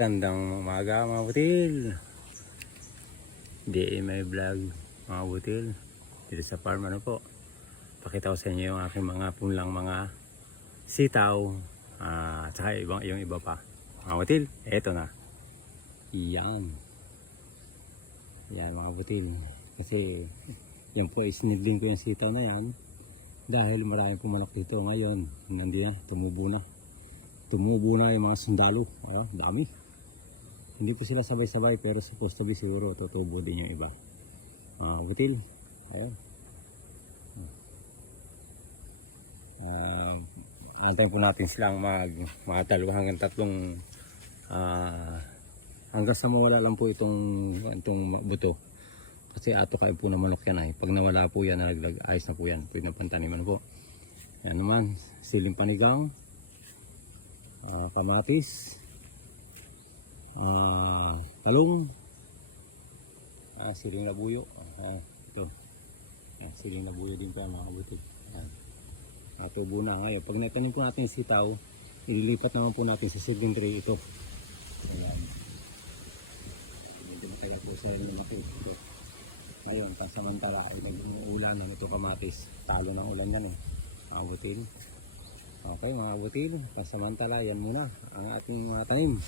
Gandang umaga mga butil. DMI vlog mga butil. Dito sa farm po. Pakita ko sa inyo yung aking mga punlang mga sitaw. At saka yung iba pa. Mga butil, eto na. Yan. Yan mga butil. Kasi yan po isinidling ko yung sitaw na yan. Dahil marami pumalak dito ngayon. Nandiyan, tumubo na. Tumubo na yung mga sundalo. Dami. Hindi po sila sabay-sabay pero supposed to be siguro tutubo din yung iba. Butil. Ayun. Antayin po natin silang mga 2 hanggang 3 hanggang sa mawala lang po itong buto. Kasi ato kain po na manok yan ay. Pag nawala po yan, nalaglag, ayos na po yan. Pwede na pantaniman po. Yan naman, siling panigang, kamatis, talong, siling labuyo. Ito. Yan, siling labuyo din pa mga kabutil. Natubo na ngayon. Pag naitanim po natin yung sitaw, ililipat naman po natin sa seedling tray ito. Ayan. Hindi matala po sa lumaki. Ito. Ngayon, pansamantala ay nag-uulan ng ito kamatis. Talo ng ulan yan mga butil. Okay mga butil, pansamantala yan muna ang ating tanim.